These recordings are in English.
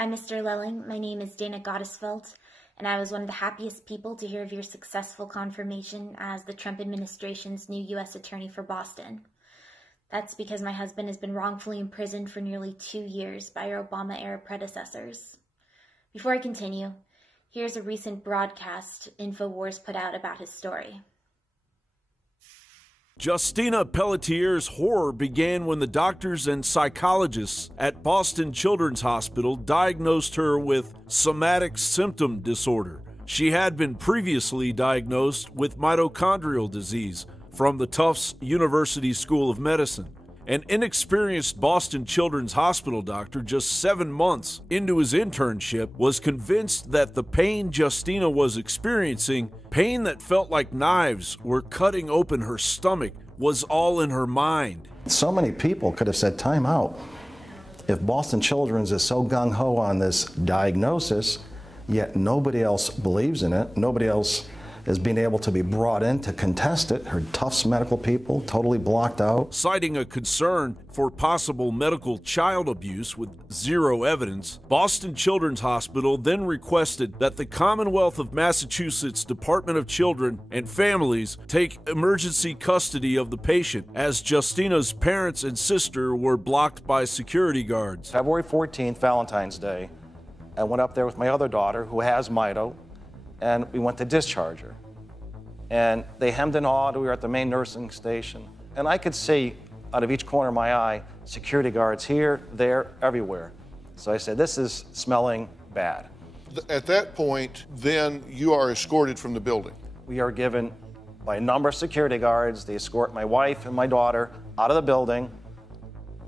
Hi, Mr. Lelling. My name is Dana Gottesfeld, and I was one of the happiest people to hear of your successful confirmation as the Trump administration's new U.S. Attorney for Boston. That's because my husband has been wrongfully imprisoned for nearly 2 years by your Obama-era predecessors. Before I continue, here's a recent broadcast InfoWars put out about his story. Justina Pelletier's horror began when the doctors and psychologists at Boston Children's Hospital diagnosed her with somatic symptom disorder. She had been previously diagnosed with mitochondrial disease from the Tufts University School of Medicine. An inexperienced Boston Children's Hospital doctor just 7 months into his internship was convinced that the pain Justina was experiencing, pain that felt like knives were cutting open her stomach, was all in her mind. So many people could have said, time out. If Boston Children's is so gung-ho on this diagnosis, yet nobody else believes in it, nobody else is being able to be brought in to contest it. Her Tufts medical people totally blocked out. Citing a concern for possible medical child abuse with zero evidence, Boston Children's Hospital then requested that the Commonwealth of Massachusetts Department of Children and Families take emergency custody of the patient, as Justina's parents and sister were blocked by security guards. February 14th, Valentine's Day, I went up there with my other daughter who has mito, and we went to discharge her. And they hemmed and hawed. We were at the main nursing station. And I could see out of each corner of my eye, security guards here, there, everywhere. So I said, this is smelling bad. At that point, then you are escorted from the building. We are given by a number of security guards. They escort my wife and my daughter out of the building.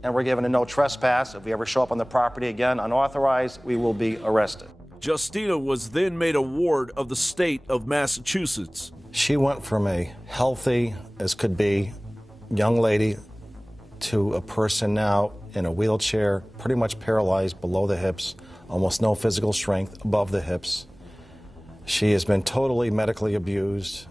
And we're given a no trespass. If we ever show up on the property again unauthorized, we will be arrested. Justina was then made a ward of the state of Massachusetts. She went from a healthy as could be young lady to a person now in a wheelchair, pretty much paralyzed below the hips, almost no physical strength above the hips. She has been totally medically abused.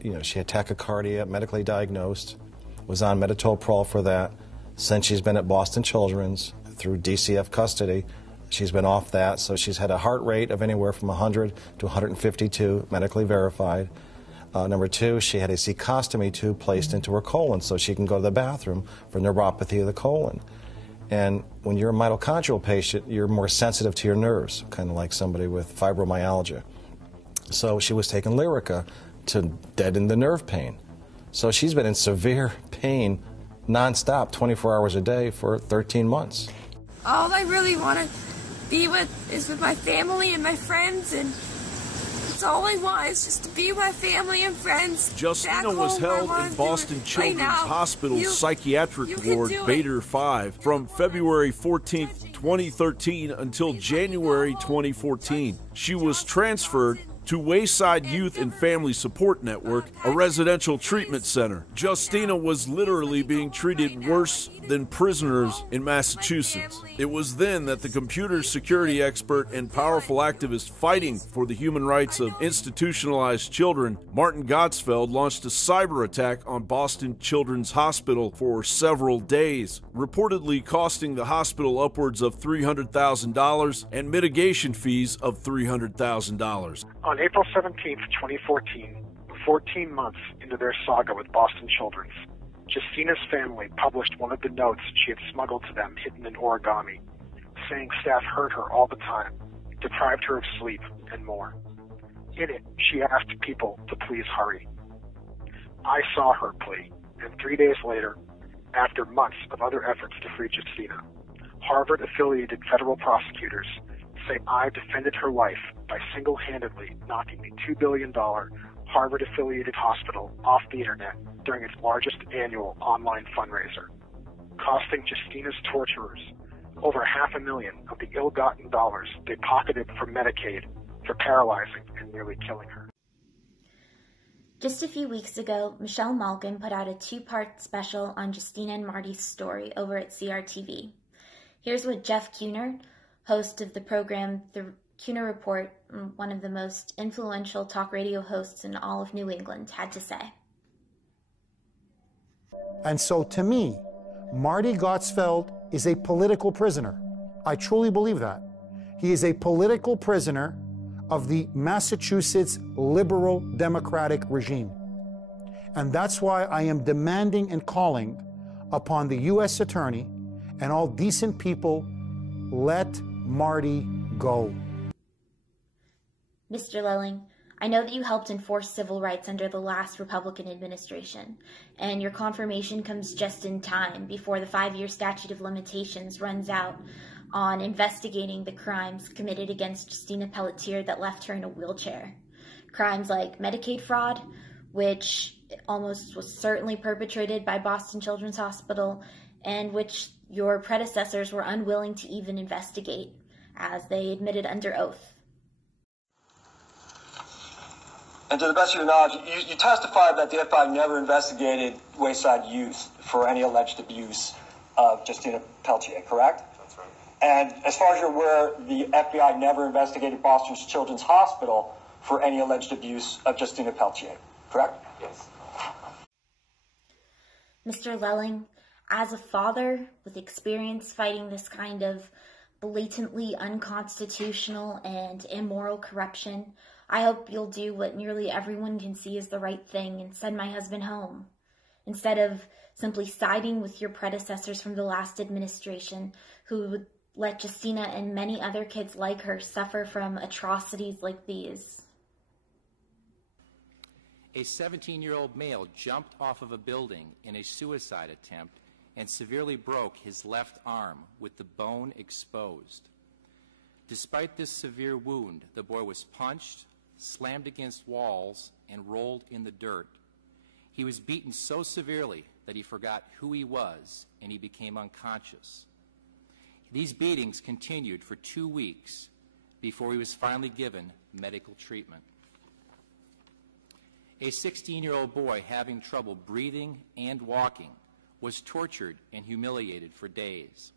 You know, she had tachycardia, medically diagnosed, was on metoprolol for that. Since she's been at Boston Children's through DCF custody, she's been off that, so she's had a heart rate of anywhere from 100 to 152, medically verified. Number two, she had a cecostomy tube placed into her colon so she can go to the bathroom for neuropathy of the colon. And when you're a mitochondrial patient, you're more sensitive to your nerves, kind of like somebody with fibromyalgia. So she was taking Lyrica to deaden the nerve pain. So she's been in severe pain nonstop, 24 hours a day for 13 months. All I really want to be with is with my family and my friends, and that's all I want is just to be with my family and friends. Justina was held in Boston Children's Hospital's psychiatric ward, Bader 5, from February 14th, 2013 until January 2014. She was transferred to Wayside Youth and Family Support Network, a residential treatment center. Justina was literally being treated worse than prisoners in Massachusetts. It was then that the computer security expert and powerful activist fighting for the human rights of institutionalized children, Martin Gottesfeld, launched a cyber attack on Boston Children's Hospital for several days, reportedly costing the hospital upwards of $300,000 and mitigation fees of $300,000. On April 17, 2014, 14 months into their saga with Boston Children's, Justina's family published one of the notes she had smuggled to them hidden in origami, saying staff heard her all the time, deprived her of sleep, and more. In it, she asked people to please hurry. I saw her plea, and 3 days later, after months of other efforts to free Justina, Harvard-affiliated federal prosecutors say I defended her life by single-handedly knocking the $2 billion Harvard-affiliated hospital off the internet during its largest annual online fundraiser, costing Justina's torturers over $500,000 of the ill-gotten dollars they pocketed from Medicaid for paralyzing and nearly killing her. Just a few weeks ago, Michelle Malkin put out a 2-part special on Justina and Marty's story over at CRTV. Here's what Jeff Kuhner, host of the program The Kuhner Report, one of the most influential talk radio hosts in all of New England, had to say. And so to me, Marty Gottesfeld is a political prisoner. I truly believe that. He is a political prisoner of the Massachusetts liberal democratic regime. And that's why I am demanding and calling upon the U.S. Attorney and all decent people, let Marty go. Mr. Lelling, I know that you helped enforce civil rights under the last Republican administration, and your confirmation comes just in time before the 5-year statute of limitations runs out on investigating the crimes committed against Justina Pelletier that left her in a wheelchair. Crimes like Medicaid fraud, which almost was certainly perpetrated by Boston Children's Hospital, and which your predecessors were unwilling to even investigate, as they admitted under oath. And to the best of your knowledge, you testified that the FBI never investigated Wayside Youth for any alleged abuse of Justina Pelletier, correct? That's right. And as far as you're aware, the FBI never investigated Boston Children's Hospital for any alleged abuse of Justina Pelletier, correct? Yes. Mr. Lelling, as a father with experience fighting this kind of blatantly unconstitutional and immoral corruption, I hope you'll do what nearly everyone can see is the right thing and send my husband home, instead of simply siding with your predecessors from the last administration who would let Justina and many other kids like her suffer from atrocities like these. A 17-year-old male jumped off of a building in a suicide attempt and severely broke his left arm with the bone exposed. Despite this severe wound, the boy was punched, slammed against walls, and rolled in the dirt. He was beaten so severely that he forgot who he was and he became unconscious. These beatings continued for 2 weeks before he was finally given medical treatment. A 16-year-old boy having trouble breathing and walking was tortured and humiliated for days.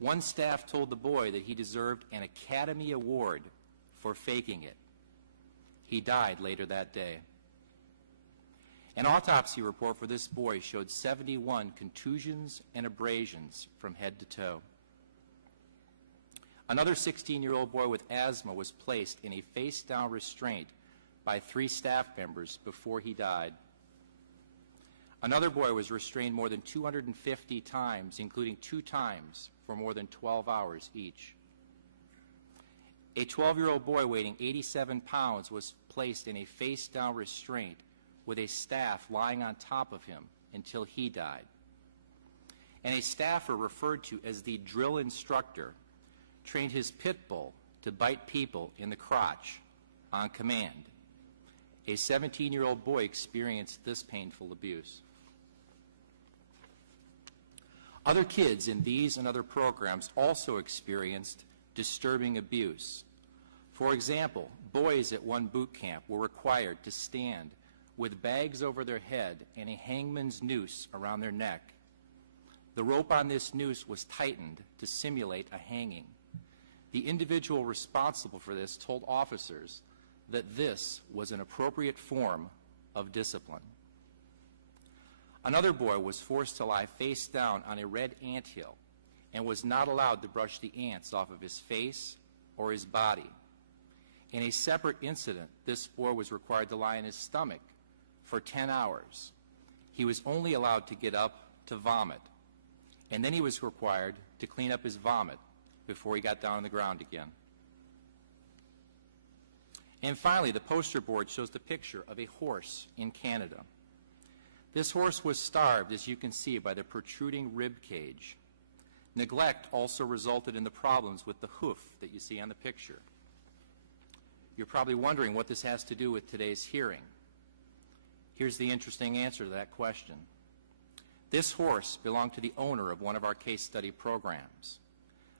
One staff told the boy that he deserved an Academy Award for faking it. He died later that day. An autopsy report for this boy showed 71 contusions and abrasions from head to toe. Another 16-year-old boy with asthma was placed in a face-down restraint by 3 staff members before he died. Another boy was restrained more than 250 times, including 2 times for more than 12 hours each. A 12-year-old boy weighing 87 pounds was placed in a face-down restraint with a staff lying on top of him until he died. And a staffer referred to as the drill instructor trained his pit bull to bite people in the crotch on command. A 17-year-old boy experienced this painful abuse. Other kids in these and other programs also experienced disturbing abuse. For example, boys at one boot camp were required to stand with bags over their head and a hangman's noose around their neck. The rope on this noose was tightened to simulate a hanging. The individual responsible for this told officers that this was an appropriate form of discipline. Another boy was forced to lie face down on a red anthill and was not allowed to brush the ants off of his face or his body. In a separate incident, this boy was required to lie on his stomach for 10 hours. He was only allowed to get up to vomit, and then he was required to clean up his vomit before he got down on the ground again. And finally, the poster board shows the picture of a horse in Canada. This horse was starved, as you can see, by the protruding rib cage. Neglect also resulted in the problems with the hoof that you see on the picture. You're probably wondering what this has to do with today's hearing. Here's the interesting answer to that question. This horse belonged to the owner of one of our case study programs.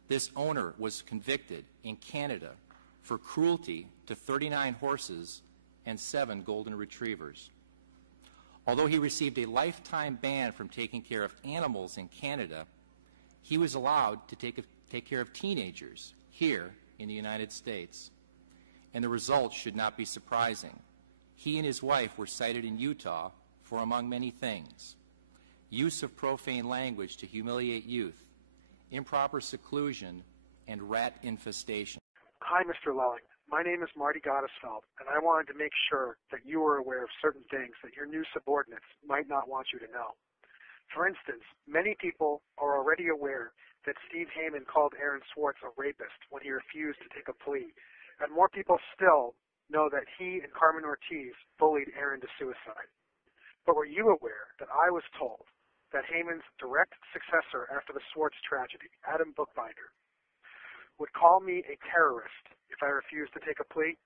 This owner was convicted in Canada for cruelty to 39 horses and 7 golden retrievers. Although he received a lifetime ban from taking care of animals in Canada, he was allowed to take care of teenagers here in the United States. And the results should not be surprising. He and his wife were cited in Utah for, among many things, use of profane language to humiliate youth, improper seclusion, and rat infestation. Hi, Mr. Lelling. My name is Marty Gottesfeld, and I wanted to make sure that you were aware of certain things that your new subordinates might not want you to know. For instance, many people are already aware that Steve Heyman called Aaron Swartz a rapist when he refused to take a plea, and more people still know that he and Carmen Ortiz bullied Aaron to suicide. But were you aware that I was told that Heyman's direct successor after the Swartz tragedy, Adam Bookbinder, would call me a terrorist if I refused to take a plea?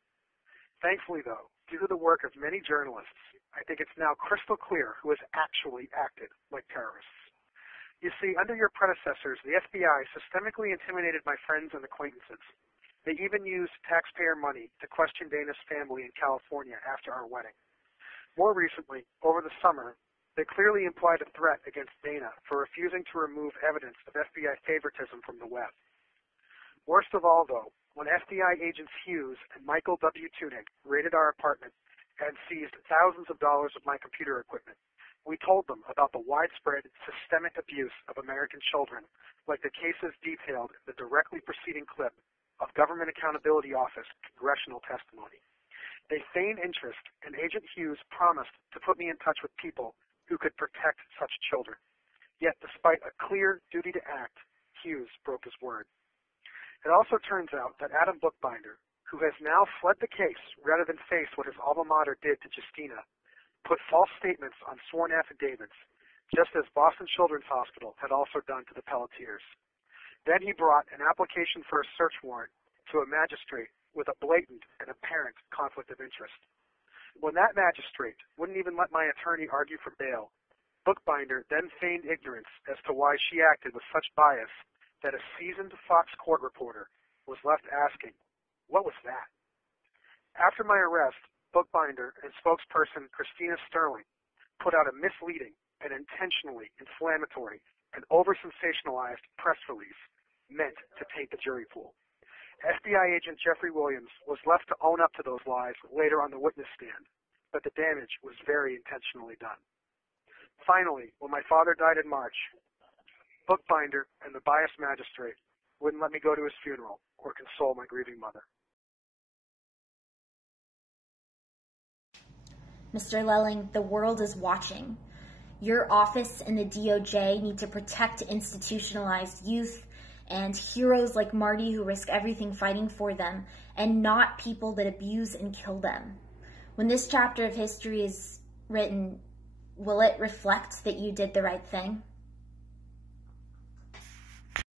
Thankfully, though, due to the work of many journalists, I think it's now crystal clear who has actually acted like terrorists. You see, under your predecessors, the FBI systemically intimidated my friends and acquaintances. They even used taxpayer money to question Dana's family in California after our wedding. More recently, over the summer, they clearly implied a threat against Dana for refusing to remove evidence of FBI favoritism from the web. Worst of all, though, when FBI agents Hughes and Michael W. Tunick raided our apartment and seized thousands of dollars of my computer equipment, we told them about the widespread systemic abuse of American children, like the cases detailed in the directly preceding clip of Government Accountability Office congressional testimony. They feigned interest, and Agent Hughes promised to put me in touch with people who could protect such children. Yet, despite a clear duty to act, Hughes broke his word. It also turns out that Adam Bookbinder, who has now fled the case rather than face what his alma mater did to Justina, put false statements on sworn affidavits, just as Boston Children's Hospital had also done to the Pelletiers. Then he brought an application for a search warrant to a magistrate with a blatant and apparent conflict of interest. When that magistrate wouldn't even let my attorney argue for bail, Bookbinder then feigned ignorance as to why she acted with such bias that a seasoned Fox court reporter was left asking, "What was that?" After my arrest, Bookbinder and spokesperson Christina Sterling put out a misleading and intentionally inflammatory and over-sensationalized press release meant to taint the jury pool. FBI agent Jeffrey Williams was left to own up to those lies later on the witness stand, but the damage was very intentionally done. Finally, when my father died in March, Bookbinder and the biased magistrate wouldn't let me go to his funeral or console my grieving mother. Mr. Lelling, the world is watching. Your office and the DOJ need to protect institutionalized youth and heroes like Marty who risk everything fighting for them, and not people that abuse and kill them. When this chapter of history is written, will it reflect that you did the right thing?